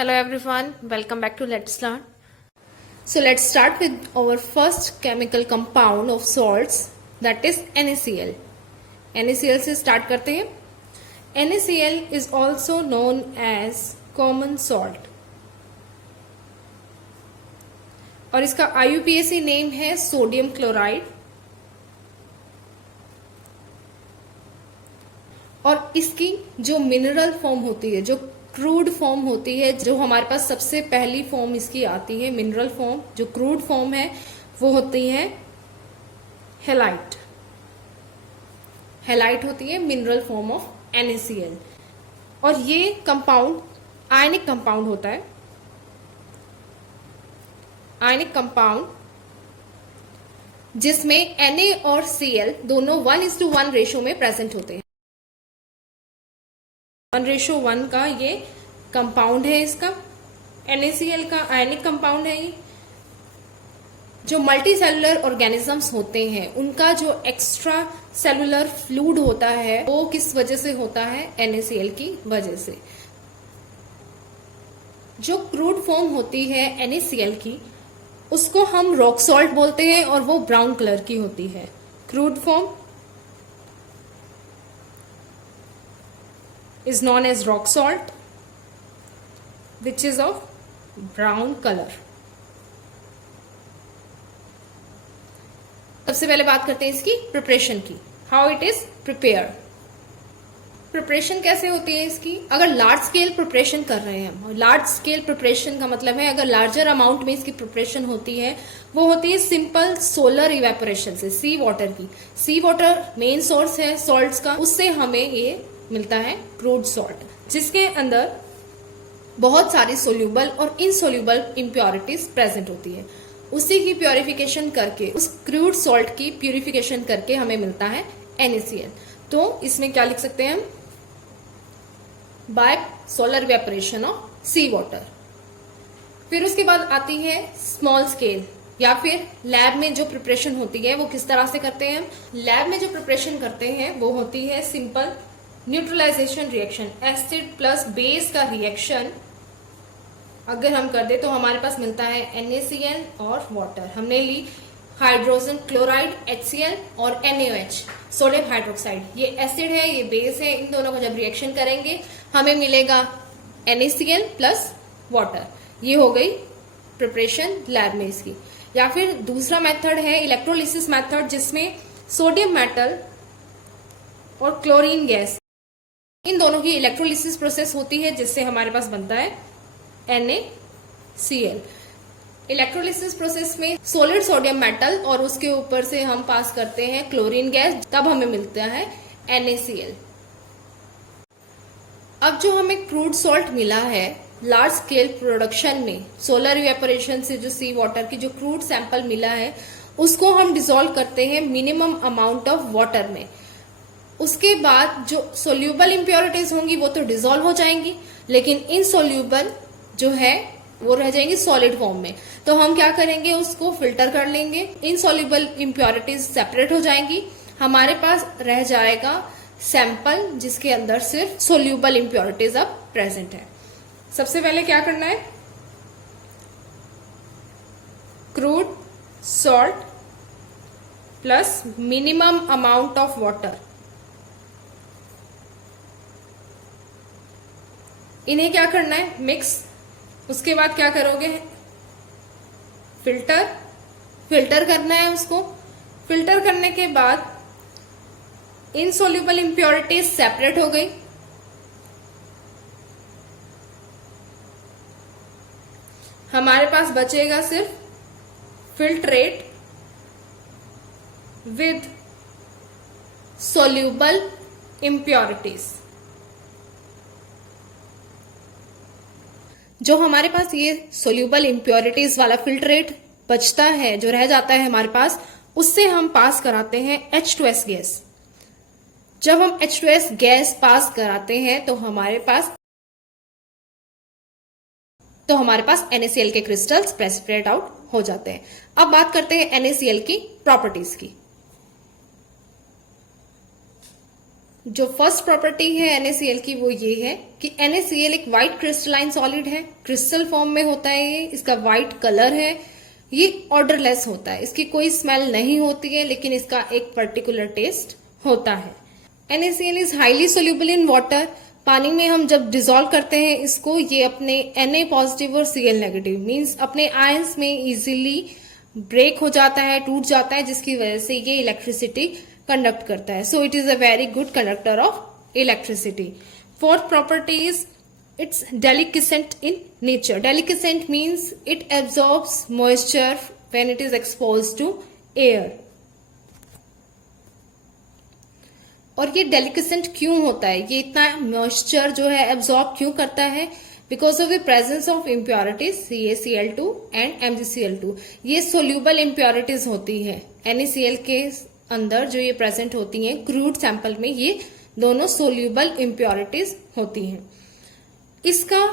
Hello everyone, welcome back to Let's Learn. So let's start with our first chemical compound of salts, that is NaCl. NaCl से start करते हैं. NaCl is also known as common salt. और इसका IUPAC name है sodium chloride. और इसकी जो mineral form होती है, जो क्रूड फॉर्म होती है, जो हमारे पास सबसे पहली फॉर्म इसकी आती है, मिनरल फॉर्म, जो क्रूड फॉर्म है वो होती है हेलाइट. हेलाइट होती है मिनरल फॉर्म ऑफ NaCl. और ये कंपाउंड आयनिक कंपाउंड होता है. आयनिक कंपाउंड जिसमें Na और Cl दोनों 1:1 रेशो में प्रेजेंट होते हैं. 1:1 का ये कंपाउंड है. इसका NaCl का आयनिक कंपाउंड है. ये जो मल्टी सेलुलर ऑर्गेनिजम्स होते हैं उनका जो एक्स्ट्रा सेलुलर फ्लूइड होता है वो किस वजह से होता है? NaCl की वजह से. जो क्रूड फॉर्म होती है NaCl की उसको हम रॉक सॉल्ट बोलते हैं और वो ब्राउन कलर की होती है. Crude form is known as rock salt, which is of brown color. सबसे पहले बात करते हैं इसकी प्रिपरेशन की. How it is prepared. Preparation कैसे होती है इसकी? अगर लार्ज स्केल प्रिपरेशन कर रहे हैं हम, लार्ज स्केल प्रिपरेशन का मतलब है अगर लार्जर अमाउंट में इसकी प्रिपरेशन होती है वो होती है सिंपल सोलर इवेपोरेशन से, सी वाटर की. सी वाटर मेन सोर्स है सॉल्ट्स का, उससे हमें ये मिलता है क्रूड सॉल्ट, जिसके अंदर बहुत सारी सोल्यूबल और इनसोल्यूबल इम्प्योरिटीज प्रेजेंट होती है. उसी की प्योरिफिकेशन करके, उस क्रूड सॉल्ट की प्यूरिफिकेशन करके हमें मिलता है NaCl. तो इसमें क्या लिख सकते हैं हम? By solar evaporation of sea water. फिर उसके बाद आती है स्मॉल स्केल या फिर लैब में जो प्रिपरेशन होती है वो किस तरह से करते हैं हम? लैब में जो प्रिपरेशन करते हैं वो होती है simple neutralisation reaction. Acid plus base का रिएक्शन अगर हम कर दे तो हमारे पास मिलता है NaCl और वाटर. हमने ली हाइड्रोजन क्लोराइड HCl और NaOH सोडियम हाइड्रोक्साइड. ये एसिड है, ये बेस है. इन दोनों को जब रिएक्शन करेंगे हमें मिलेगा NaCl प्लस वाटर. ये हो गई प्रिपरेशन लैब में इसकी. या फिर दूसरा मेथड है इलेक्ट्रोलिसिस मेथड, जिसमें सोडियम मेटल और क्लोरीन गैस, इन दोनों की इलेक्ट्रोलिसिस प्रोसेस होती है जिससे हमारे पास बनता है NaCl. इलेक्ट्रोलिसिस प्रोसेस में सॉलिड सोडियम मेटल और उसके ऊपर से हम पास करते हैं क्लोरीन गैस, तब हमें मिलता है NaCl. अब जो हमें क्रूड सॉल्ट मिला है लार्ज स्केल प्रोडक्शन में, सोलर इवेपोरेशन से जो सी वाटर की जो क्रूड सैंपल मिला है उसको हम डिसॉल्व करते हैं मिनिमम अमाउंट ऑफ वाटर में. उसके बाद जो सोल्यूबल इम्प्योरिटीज होंगी वो तो डिसॉल्व हो जाएंगी, लेकिन इनसोल्यूबल जो है वो रह जाएंगी सॉलिड फॉर्म में. तो हम क्या करेंगे? उसको फिल्टर कर लेंगे. इनसोल्यूबल इम्प्योरिटीज सेपरेट हो जाएंगी. हमारे पास रह जाएगा सैंपल जिसके अंदर सिर्फ सोल्यूबल इम्प्योरिटीज अब प्रेजेंट है. सबसे पहले क्या करना है? Crude salt plus minimum amount of water, इन्हें क्या करना है? मिक्स. उसके बाद क्या करोगे? फिल्टर करना है उसको. फिल्टर करने के बाद इनसोल्यूबल इम्प्योरिटीज सेपरेट हो गई. हमारे पास बचेगा सिर्फ फिल्ट्रेट विद सोल्यूबल इम्प्योरिटीज. जो हमारे पास ये सोल्यूबल इम्प्योरिटीज वाला फिल्ट्रेट बचता है, जो रह जाता है हमारे पास, उससे हम पास कराते हैं H2S गैस. जब हम H2S गैस पास कराते हैं तो हमारे पास NaCl के क्रिस्टल्स प्रेसिपिटेट आउट हो जाते हैं. अब बात करते हैं NaCl की प्रॉपर्टीज की. जो फर्स्ट प्रॉपर्टी है NaCl की वो ये है कि NaCl एक व्हाइट क्रिस्टलाइन सॉलिड है, क्रिस्टल फॉर्म में होता है ये, इसका व्हाइट कलर है, ये ऑर्डरलेस होता है, इसकी कोई स्मेल नहीं होती है, लेकिन इसका एक पर्टिकुलर टेस्ट होता है। NaCl is highly soluble in water. पानी में हम जब डिसॉल्व करते हैं इसको, ये अपने Na पॉजिटिव और Cl नेगेटिव मीन्स अपने आयंस में इजीली ब्रेक हो जाता है, टूट जाता है, जिसकी वजह से ये इलेक्ट्रिसिटी कंडक्ट करता है। So it is a very good conductor of electricity. Fourth property is its deliquescent in nature. Deliquescent means it absorbs moisture when it is exposed to air. और ये डेलिक्विसेंट क्यों होता है, ये इतना मॉइस्चर जो है एब्जॉर्ब क्यों करता है? Because of the presence of impurities CaCl2 and MgCl2। ये सोल्यूबल इम्प्योरिटीज होती है NaCl के अंदर, जो ये प्रेजेंट होती हैं क्रूड सैंपल में, ये दोनों सोल्यूबल इम्प्योरिटीज होती हैं। इसका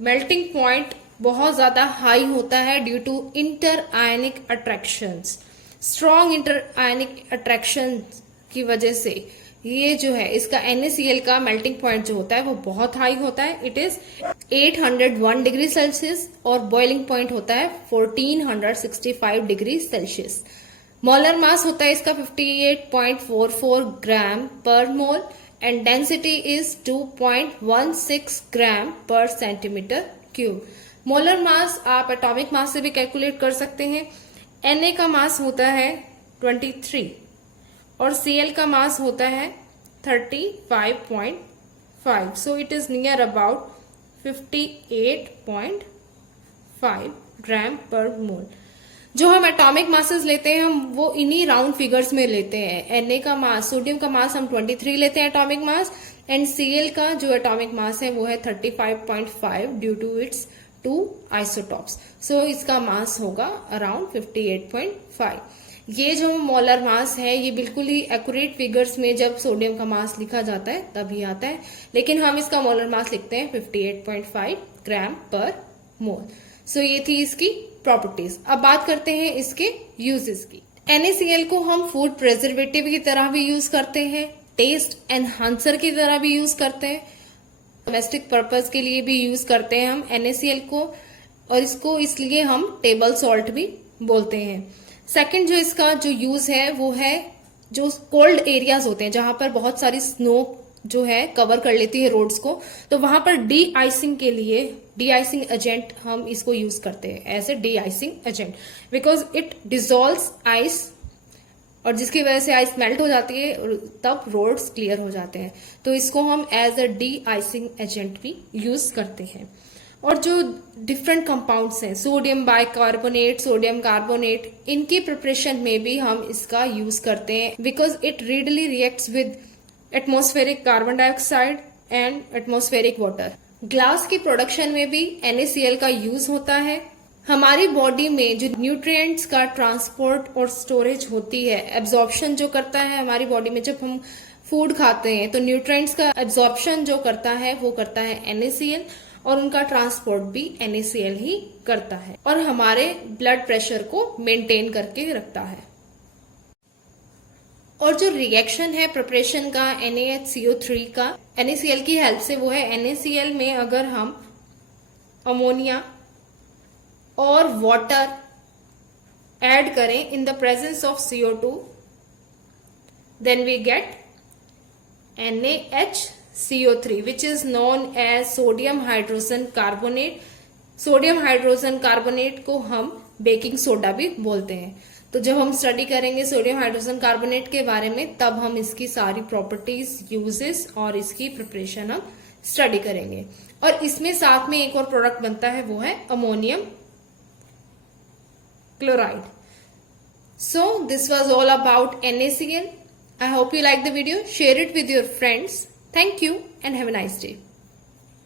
मेल्टिंग पॉइंट बहुत ज्यादा हाई होता है due to inter ionic attractions. Strong inter ionic attraction की वजह से ये जो है इसका NaCl का मेल्टिंग पॉइंट जो होता है वो बहुत हाई होता है। इट इज 801 डिग्री सेल्सियस और बॉइलिंग पॉइंट होता है 1465 डिग्री सेल्सियस। मोलर मास होता है इसका 58.44 ग्राम पर मोल एंड डेंसिटी इज 2.16 ग्राम पर सेंटीमीटर क्यूब। मोलर मास आप एटॉमिक मास से भी कैलकुलेट कर सकते हैं। Na का मास होता है 23 और Cl का मास होता है 35.5। सो इट इज नियर अबाउट 58.5 ग्राम पर मोल। जो हम एटॉमिक मासेस लेते हैं हम वो इन्हीं राउंड फिगर्स में लेते हैं। Na का मास, सोडियम का मास हम 23 लेते हैं एटॉमिक मास, एंड Cl का जो एटॉमिक मास है वो है 35.5 ड्यू टू इट्स 2 आइसोटॉप्स। सो इसका मास होगा अराउंड 58.5। ये जो मोलर मास है ये बिल्कुल ही एक्यूरेट फिगर्स में जब सोडियम का मास लिखा जाता है तभी आता है, लेकिन हम इसका मोलर मास लिखते हैं 58.5 ग्राम पर मोल। सो ये थी इसकी प्रॉपर्टीज। अब बात करते हैं इसके यूजेस की। NaCl को हम फूड प्रिजर्वेटिव की तरह भी यूज करते हैं, टेस्ट एनहांसर की तरह भी यूज करते हैं, डोमेस्टिक पर्पज के लिए भी यूज करते हैं हम NaCl को, और इसको इसलिए हम टेबल सॉल्ट भी बोलते हैं। सेकंड जो इसका जो यूज है वो है जो कोल्ड एरियाज होते हैं जहां पर बहुत सारी स्नो जो है कवर कर लेती है रोड्स को, तो वहां पर डी आइसिंग के लिए डी आइसिंग एजेंट हम इसको यूज करते हैं as a deicing agent, because it dissolves ice, और जिसकी वजह से आइस मेल्ट हो जाती है और तब रोड्स क्लियर हो जाते हैं। तो इसको हम as a deicing agent भी यूज करते हैं। और जो डिफरेंट कंपाउंड्स हैं, सोडियम बाइकार्बोनेट, सोडियम कार्बोनेट, इनकी प्रिपरेशन में भी हम इसका यूज करते हैं because it readily reacts with atmospheric carbon dioxide and atmospheric water. Glass की प्रोडक्शन में भी NaCl का यूज होता है। हमारी बॉडी में जो न्यूट्रिएंट्स का ट्रांसपोर्ट और स्टोरेज होती है, एब्जॉर्प्शन जो करता है हमारी बॉडी में, जब हम फूड खाते हैं तो न्यूट्रिएंट्स का एब्जॉर्प्शन जो करता है वो करता है NaCl, और उनका ट्रांसपोर्ट भी NaCl ही करता है और हमारे ब्लड प्रेशर को मेंटेन करके रखता है। और जो रिएक्शन है प्रिपरेशन का NaHCO3 का NaCl की हेल्प से, वो है NaCl में अगर हम अमोनिया और वाटर ऐड करें in the presence of CO2, then we get NaHCO3 which is known as sodium hydrogen carbonate। Sodium hydrogen carbonate को हम बेकिंग सोडा भी बोलते हैं। तो जब हम स्टडी करेंगे सोडियम हाइड्रोजन कार्बोनेट के बारे में तब हम इसकी सारी प्रॉपर्टीज, यूजेस और इसकी प्रिपरेशन हम स्टडी करेंगे। और इसमें साथ में एक और प्रोडक्ट बनता है, वो है ammonium chloride. So this was all about NaCl. I hope you like the video. Share it with your friends. Thank you and have a nice day.